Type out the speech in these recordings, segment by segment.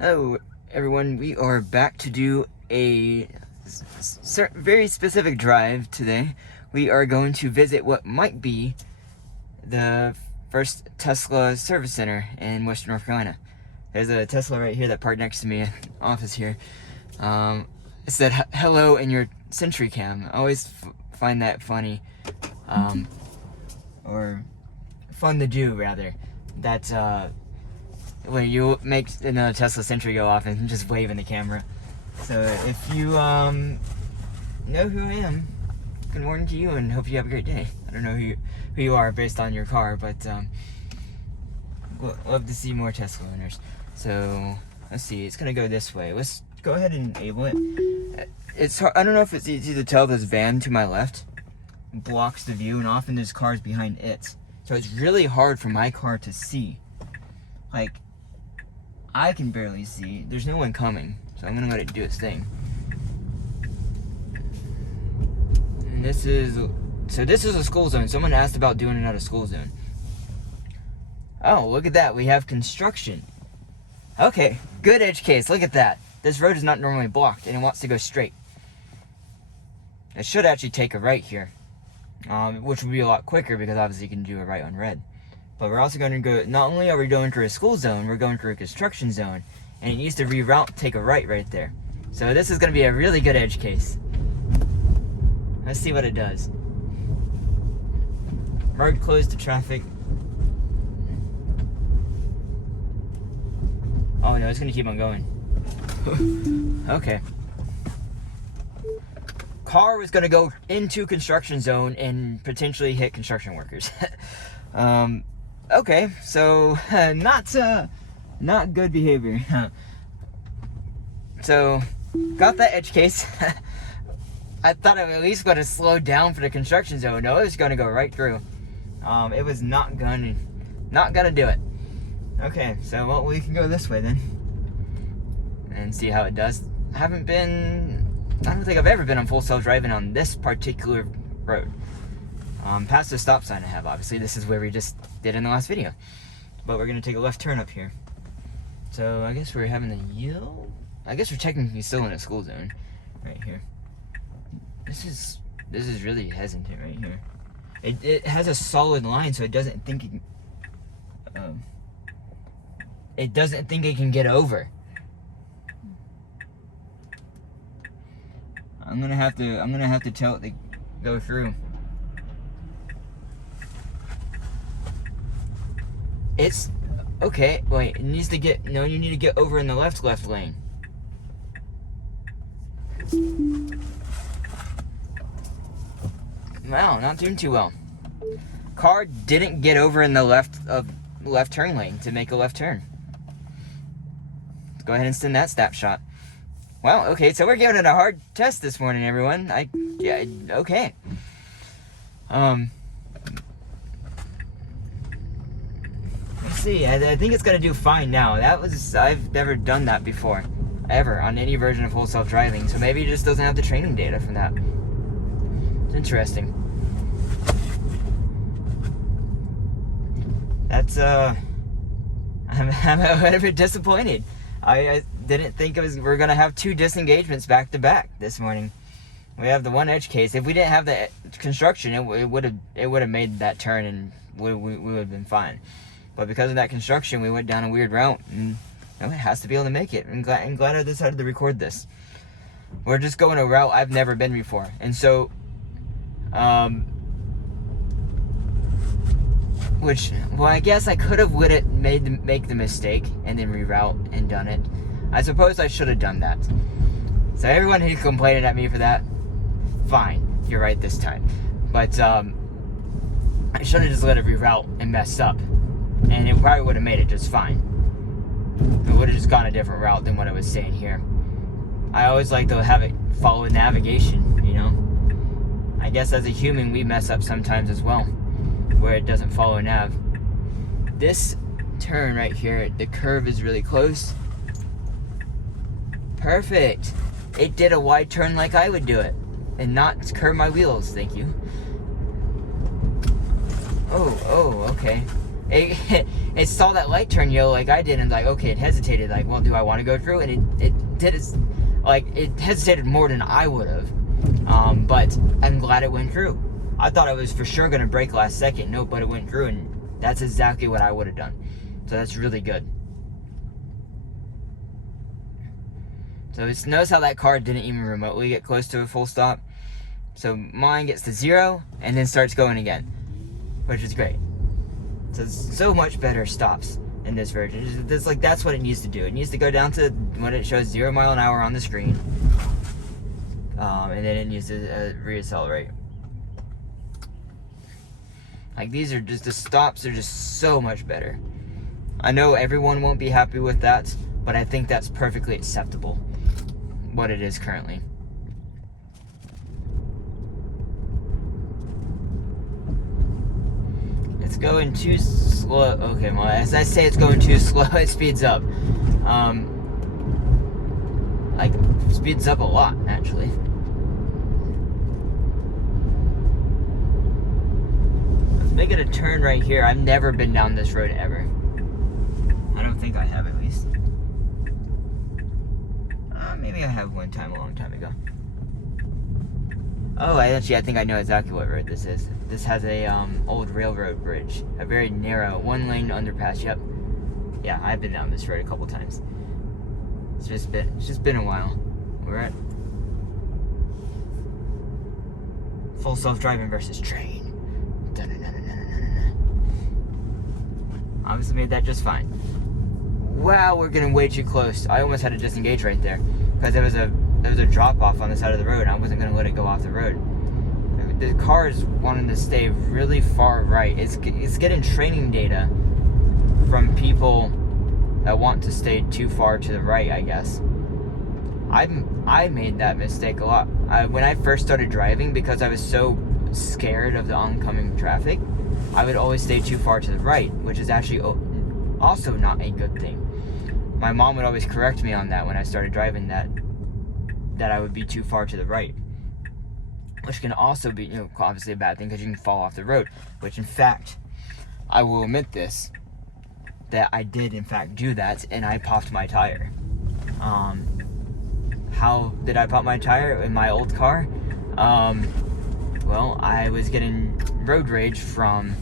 Hello everyone, we are back to do a very specific drive today. We are going to visit what might be the first Tesla service center in Western North Carolina. There's a Tesla right here that parked next to me in the office here. It said hello in your Sentry Cam. I always find that funny, or fun to do rather. That's when you make another Tesla Sentry go off and just wave in the camera. So if you know who I am, good morning to you and hope you have a great day. I don't know who you are based on your car, but we'll love to see more Tesla owners. So let's see, it's gonna go this way. Let's go ahead and enable it. It's hard, I don't know if it's easy to tell. This van to my left blocks the view, and often there's cars behind it. So it's really hard for my car to see. Like, I can barely see. There's no one coming, so I'm gonna let it do its thing. And this is a school zone. Someone asked about doing it at a school zone. Oh, look at that. We have construction. Okay, good edge case. Look at that. This road is not normally blocked, and it wants to go straight. It should actually take a right here, which would be a lot quicker because obviously you can do a right on red. But we're also going to go, not only are we going through a school zone, we're going through a construction zone. And it needs to reroute, take a right there. So this is going to be a really good edge case. Let's see what it does. Road closed to traffic. Oh no, it's going to keep on going. Okay. Car was going to go into construction zone and potentially hit construction workers. Okay, so not good behavior. So got that edge case. I thought it was at least going to slow down for the construction zone. No, it was going to go right through. It was not gonna do it. Okay, so well, we can go this way then and see how it does. I don't think I've ever been on full self-driving on this particular road. Past the stop sign I have, obviously. This is where we just did in the last video. But we're going to take a left turn up here. So I guess we're having a yield. I guess we're technically still in a school zone right here. This is really hesitant right here. It has a solid line, so it doesn't think it can get over. I'm gonna have to tell it to go through. It's okay. Wait, it needs to get. No, you need to get over in the left lane. Wow, not doing too well. Car didn't get over in the left turn lane to make a left turn. Let's go ahead and send that snapshot. Wow. Okay, so we're giving it a hard test this morning, everyone. Okay. Let's see, I think it's gonna do fine now. I've never done that before, ever, on any version of full self-driving, so maybe it just doesn't have the training data from that. It's interesting. That's, I'm a little bit disappointed. I didn't think we're gonna have two disengagements back to back this morning. We have the one edge case. If we didn't have the construction, it would have made that turn and we would have been fine. But because of that construction, we went down a weird route, and it has to be able to make it. I'm glad I decided to record this. We're just going a route I've never been before, and so, I guess I could have make the mistake and then reroute and done it. I suppose I should have done that. So everyone who's complaining at me for that, fine, you're right this time. But I should have just let it reroute and mess up. And it probably would have made it just fine. It would have just gone a different route than what I was saying here. I always like to have it follow navigation, you know? I guess as a human, we mess up sometimes as well, where it doesn't follow nav. This turn right here, the curve is really close. Perfect. It did a wide turn like I would do it, and not curve my wheels, thank you. Oh, okay. it saw that light turn yellow like I did, and like, okay, it hesitated. Like, well, do I want to go through? And it did it. Like, it hesitated more than I would have. But I'm glad it went through. I thought I was for sure gonna brake last second. Nope, but it went through, and that's exactly what I would have done. So that's really good. So notice how that car didn't even remotely get close to a full stop. So mine gets to 0 and then starts going again, which is great. So it's so much better stops in this version. It's like, that's what it needs to do. It needs to go down to when it shows 0 mile an hour on the screen, and then it needs to reaccelerate. Like, these are just, the stops are just so much better. I know everyone won't be happy with that, but I think that's perfectly acceptable, what it is currently. It's going too slow. Okay, well, as I say it's going too slow, it speeds up. Like, speeds up a lot, actually. Let's make it a turn right here. I've never been down this road ever. I don't think I have, at least. Maybe I have one time a long time ago. Oh, I think I know exactly what road this is. This has a old railroad bridge, a very narrow one-lane underpass. Yep. Yeah, I've been down this road a couple times. It's just been a while. We're at full self-driving versus train. Obviously made that just fine. Wow, we're getting way too close. I almost had to disengage right there because there was a drop off on the side of the road. I wasn't going to let it go off the road. The car is wanting to stay really far right. It's getting training data from people that want to stay too far to the right, I guess. I made that mistake a lot. When I first started driving, because I was so scared of the oncoming traffic, I would always stay too far to the right, which is actually also not a good thing. My mom would always correct me on that when I started driving, that I would be too far to the right, which can also be, obviously a bad thing because you can fall off the road, which in fact, I will admit this, that I did in fact do that, and I popped my tire. How did I pop my tire in my old car? Well, I was getting road rage from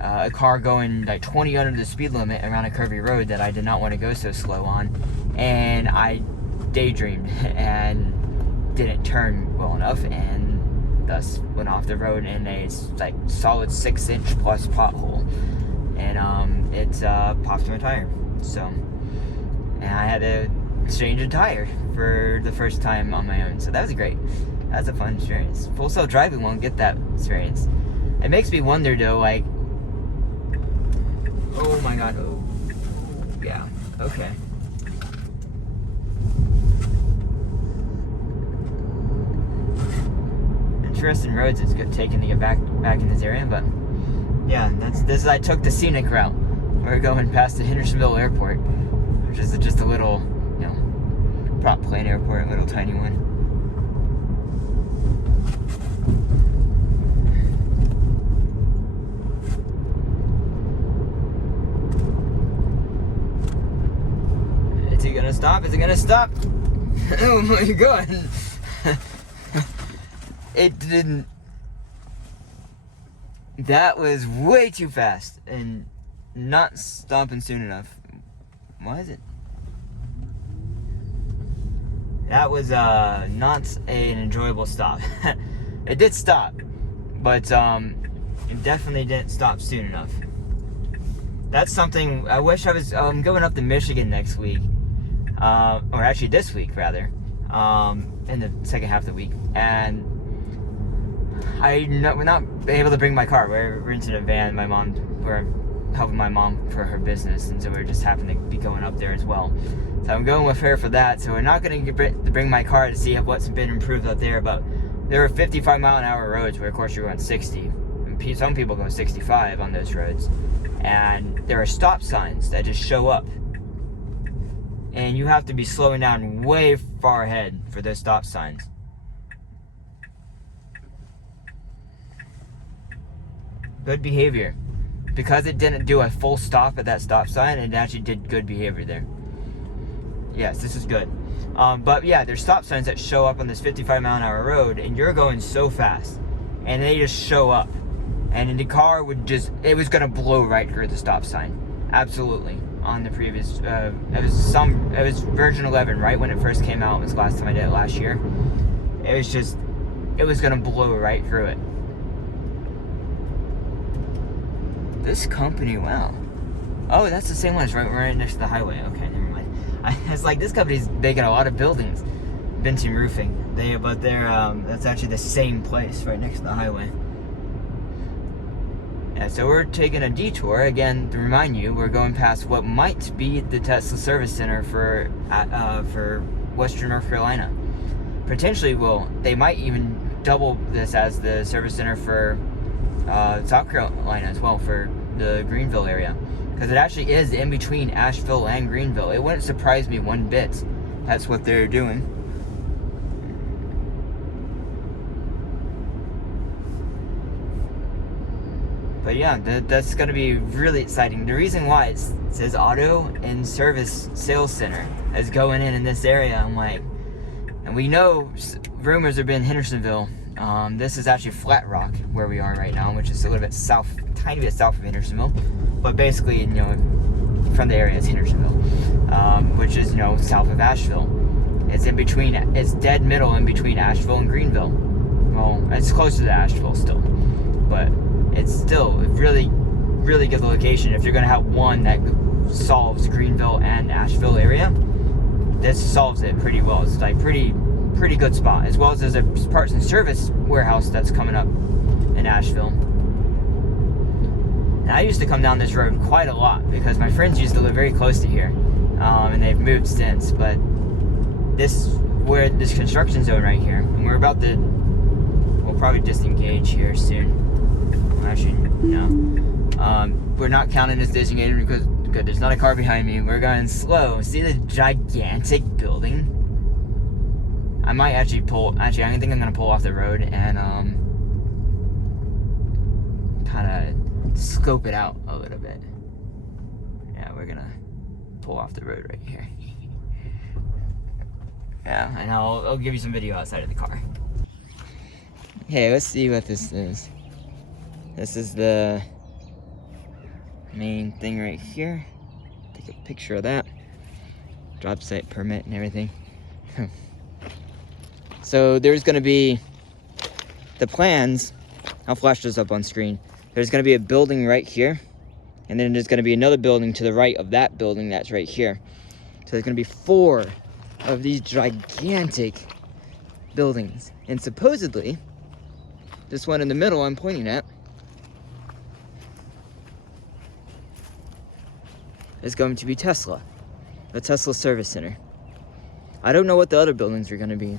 a car going like 20 under the speed limit around a curvy road that I did not want to go so slow on, and I daydreamed and didn't turn well enough, and thus went off the road in a like solid 6-inch plus pothole, and it popped my tire. So, and I had to change a tire for the first time on my own. So that was great. That's a fun experience. Full self driving won't get that experience. It makes me wonder though, like, oh my god, oh yeah, okay. Interesting roads it's good taking to get back in this area, but yeah, this I took the scenic route. We're going past the Hendersonville Airport, which is just a little, prop plane airport, a little tiny one. Is it gonna stop? Is it gonna stop? Oh my god! It didn't. That was way too fast and not stopping soon enough. Why is it? That was not an enjoyable stop. It did stop, but it definitely didn't stop soon enough. That's something I wish I was going up to Michigan next week, or actually this week rather, in the second half of the week, and we're not able to bring my car. We're renting a van. We're helping my mom for her business, and so we're just happen to be going up there as well. So I'm going with her for that. So we're not going to bring my car to see what's been improved up there. But there are 55 mile an hour roads where, of course, you're going 60. And some people go 65 on those roads, and there are stop signs that just show up, and you have to be slowing down way far ahead for those stop signs. Good behavior. because it didn't do a full stop at that stop sign, it actually did good behavior there. Yes, this is good. But yeah, there's stop signs that show up on this 55-mile-an-hour road, and you're going so fast, and they just show up, and the car would it was gonna blow right through the stop sign. Absolutely. On the previous, it was version 11, right when it first came out. It was the last time I did it last year. It was gonna blow right through it. This company, wow. Oh, that's the same one. It's right next to the highway. Okay, never mind. It's like this company's making a lot of buildings. Benton Roofing. That's actually the same place right next to the highway. Yeah, so we're taking a detour again to remind you. We're going past what might be the Tesla Service Center for Western North Carolina. Potentially, they might even double this as the service center for South Carolina as well, for the Greenville area, because it actually is in between Asheville and Greenville. It wouldn't surprise me one bit. That's what they're doing. But yeah, that's going to be really exciting. The reason why it says Auto and Service Sales Center is going in this area. I'm like, and we know rumors have been Hendersonville. This is actually Flat Rock where we are right now, which is a little bit south, tiny bit south of Hendersonville. But basically, from the area, it's Hendersonville, which is, south of Asheville. It's in between, it's dead middle in between Asheville and Greenville. Well, it's closer to Asheville still, but it's still a really, really good location. If you're going to have one that solves Greenville and Asheville area, this solves it pretty well. It's like pretty good spot, as well as there's a parts and service warehouse that's coming up in Asheville. Now, I used to come down this road quite a lot because my friends used to live very close to here, and they've moved since. But we're at this construction zone right here, and we'll probably disengage here soon. Actually, no. We're not counting this disengagement because there's not a car behind me. We're going slow. See the gigantic building? I might I think I'm gonna pull off the road and kind of scope it out a little bit. Yeah, we're gonna pull off the road right here. Yeah, and I'll give you some video outside of the car. Okay, let's see what this is. This is the main thing right here. Take a picture of that. Job site permit and everything. So there's going to be the plans. I'll flash this up on screen. There's going to be a building right here, and then there's going to be another building to the right of that building that's right here. So there's going to be 4 of these gigantic buildings, and supposedly this one in the middle I'm pointing at is going to be Tesla, the Tesla Service Center. I don't know what the other buildings are going to be.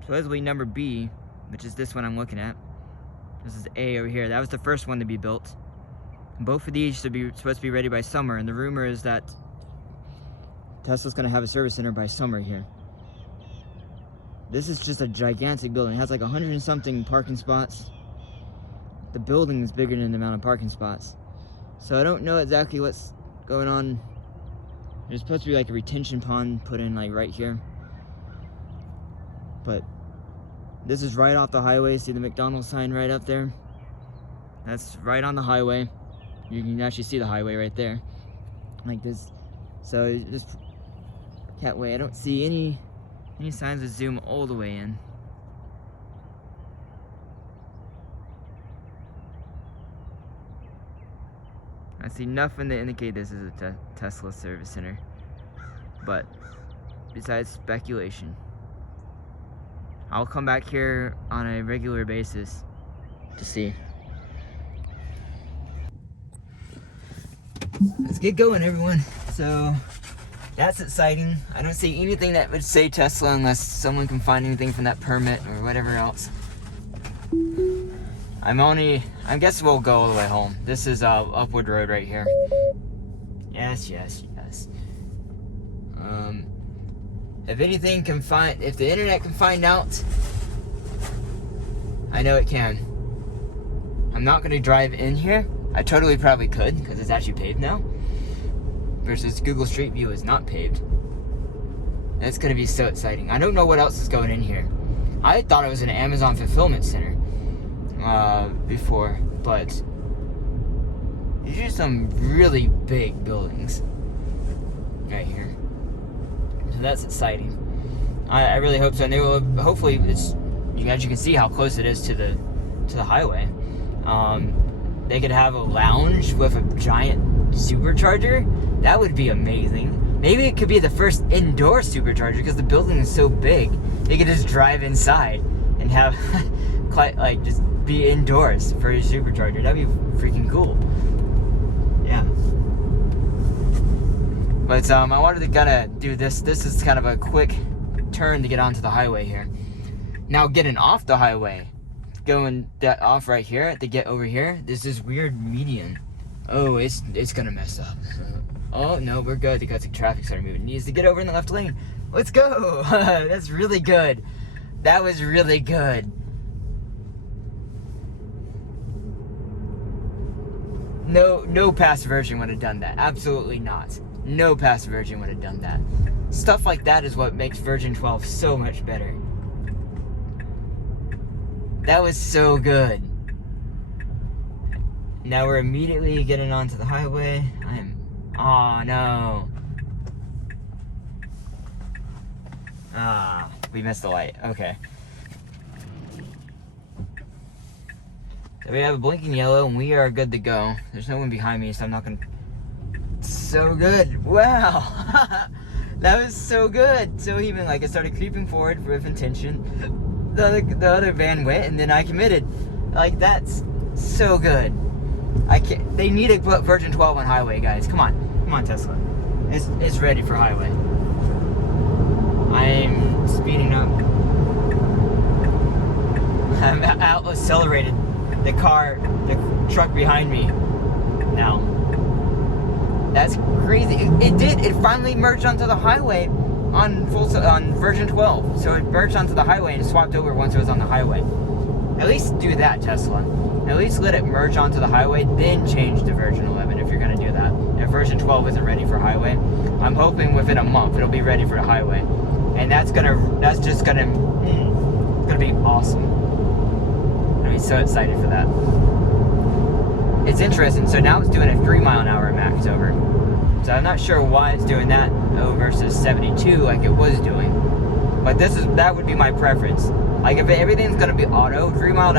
Supposedly number B, which is this one I'm looking at. This is A over here. That was the first one to be built. Both of these supposed to be ready by summer, and the rumor is that Tesla's going to have a service center by summer here. This is just a gigantic building. It has like 100 and something parking spots. The building is bigger than the amount of parking spots. So I don't know exactly what's going on. There's supposed to be like a retention pond put in like right here. But this is right off the highway. See the McDonald's sign right up there? That's right on the highway. You can actually see the highway right there. Like this. So just can't wait. I don't see any signs of zoom all the way in. I see nothing to indicate this is a Tesla service center. But besides speculation. I'll come back here on a regular basis to see. Let's get going, everyone. So that's exciting. I don't see anything that would say Tesla unless someone can find anything from that permit or whatever else. I guess we'll go all the way home. This is Upwood Road right here. Yes. If the internet can find out, I know it can. I'm not going to drive in here. I totally probably could because it's actually paved now. Versus Google Street View is not paved. That's going to be so exciting. I don't know what else is going in here. I thought it was an Amazon fulfillment center before, but these are some really big buildings right here. So that's exciting. I really hope so. And they will, hopefully, as you can see how close it is to the highway. They could have a lounge with a giant supercharger. That would be amazing. Maybe it could be the first indoor supercharger because the building is so big. They could just drive inside and have like just be indoors for a supercharger. That'd be freaking cool. Yeah. But I wanted to kind of do this. This is kind of a quick turn to get onto the highway here. Now getting off the highway, going that off right here to get over here. There's this weird median. Oh, it's gonna mess up. Oh no, we're good because the traffic started moving. It needs to get over in the left lane. Let's go. That's really good. That was really good. No past version would have done that. Absolutely not. No past version would have done that. Stuff like that is what makes version 12 so much better. That was so good. Now we're immediately getting onto the highway. Oh no. We missed the light. Okay. So we have a blinking yellow and we are good to go. There's no one behind me, so I'm not gonna... So good. Wow. That was so good. So even like I started creeping forward with intention. The other van went and then I committed. Like that's so good. They need to put version 12 on highway, guys. Come on Tesla. It's ready for highway. I'm speeding up. I'm out accelerated the truck behind me now. That's crazy. It finally merged onto the highway on version 12. So it merged onto the highway and swapped over once it was on the highway. At least do that, Tesla. At least let it merge onto the highway, then change to version 11 if you're gonna do that. If version 12 isn't ready for highway, I'm hoping within a month it'll be ready for the highway, and that's just gonna be awesome. I'm so excited for that. It's interesting. So now it's doing a 3 mile an hour max over. So I'm not sure why it's doing that versus 72 like it was doing. But that would be my preference. Like if everything's gonna be auto, 3 mile an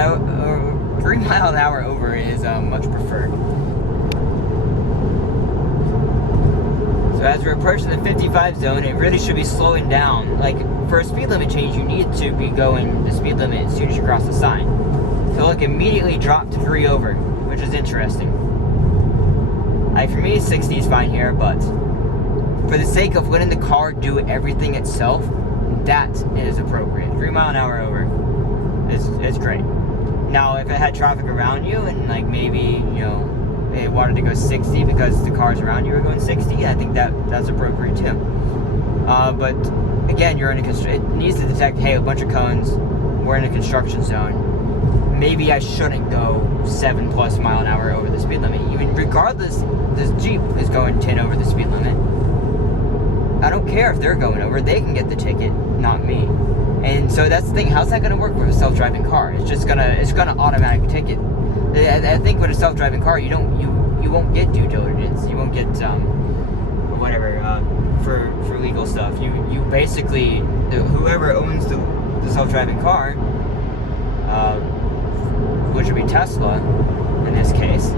hour over is much preferred. So as we're approaching the 55 zone, it really should be slowing down. Like for a speed limit change, you need to be going the speed limit as soon as you cross the sign. So look, immediately dropped to 3 over, which is interesting. For me, 60 is fine here, but for the sake of letting the car do everything itself, that is appropriate. 3 mile an hour over is great. Now, if it had traffic around you and like maybe, it wanted to go 60 because the cars around you are going 60, I think that's appropriate too. But again, it needs to detect, hey, a bunch of cones, we're in a construction zone. Maybe I shouldn't go 7+ mile an hour over the speed limit. Even regardless, this Jeep is going 10 over the speed limit. I don't care if they're going over, they can get the ticket, not me. And so that's the thing, how's that gonna work with a self-driving car? It's gonna automatic ticket. I think with a self-driving car, you won't get due diligence. You won't get for legal stuff. You basically, whoever owns the self-driving car, which would be Tesla in this case,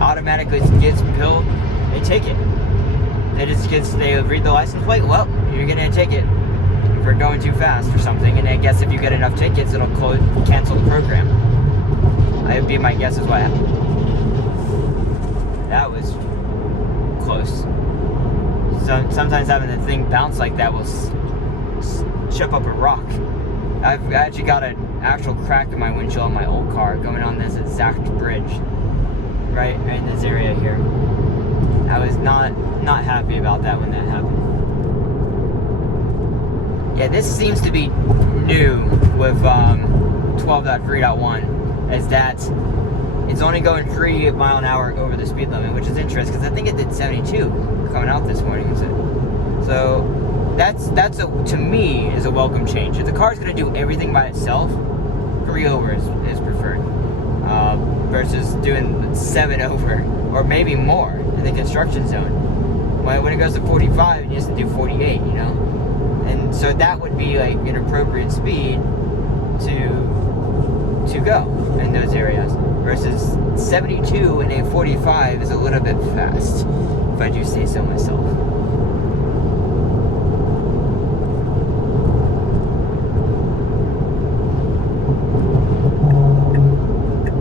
automatically gets billed a ticket. They read the license plate. Well, you're getting a ticket for going too fast or something. And I guess if you get enough tickets, it'll cancel the program. That would be my guess as what happened. That was close. So sometimes having the thing bounce like that will chip up a rock. I've actually got an actual crack in my windshield on my old car going on this exact bridge, right in this area here. I was not happy about that when that happened. Yeah, this seems to be new with 12.3.1, is that it's only going 3 mile an hour over the speed limit, which is interesting because I think it did 72 coming out this morning. So that's to me is a welcome change. If the car's going to do everything by itself, 3 over is preferred versus doing 7 over or maybe more in the construction zone. When it goes to 45, it used to do 48, you know? And so that would be like an appropriate speed to go in those areas. Versus 72 and a 45 is a little bit fast, if I do say so myself.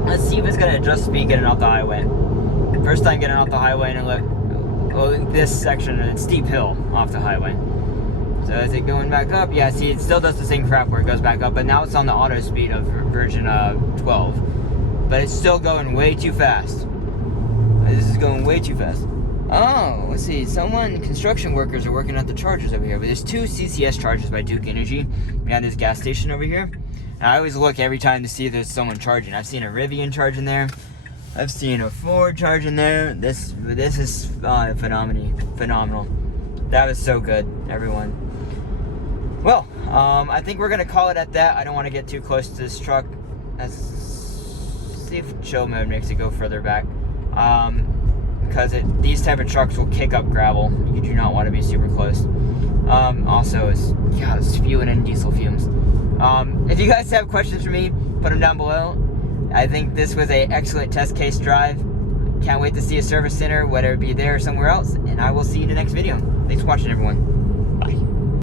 Let's see if it's gonna adjust speed getting off the highway. First time getting off the highway and look. Well, this section, it's steep hill off the highway. So is it going back up? Yeah, see, it still does the same crap where it goes back up, but now it's on the auto speed of version 12. But it's still going way too fast. This is going way too fast. Oh, let's see. Construction workers are working at the chargers over here. But there's 2 CCS chargers by Duke Energy. We have this gas station over here. And I always look every time to see if there's someone charging. I've seen a Rivian charging there. I've seen a Ford charging there. This is phenomenal. That was so good, everyone. Well, I think we're gonna call it at that. I don't want to get too close to this truck. Let's see if chill mode makes it go further back. Because these type of trucks will kick up gravel. You do not want to be super close. Also, it's spewing in diesel fumes. If you guys have questions for me, put them down below. I think this was an excellent test case drive. Can't wait to see a service center, whether it be there or somewhere else. And I will see you in the next video. Thanks for watching, everyone.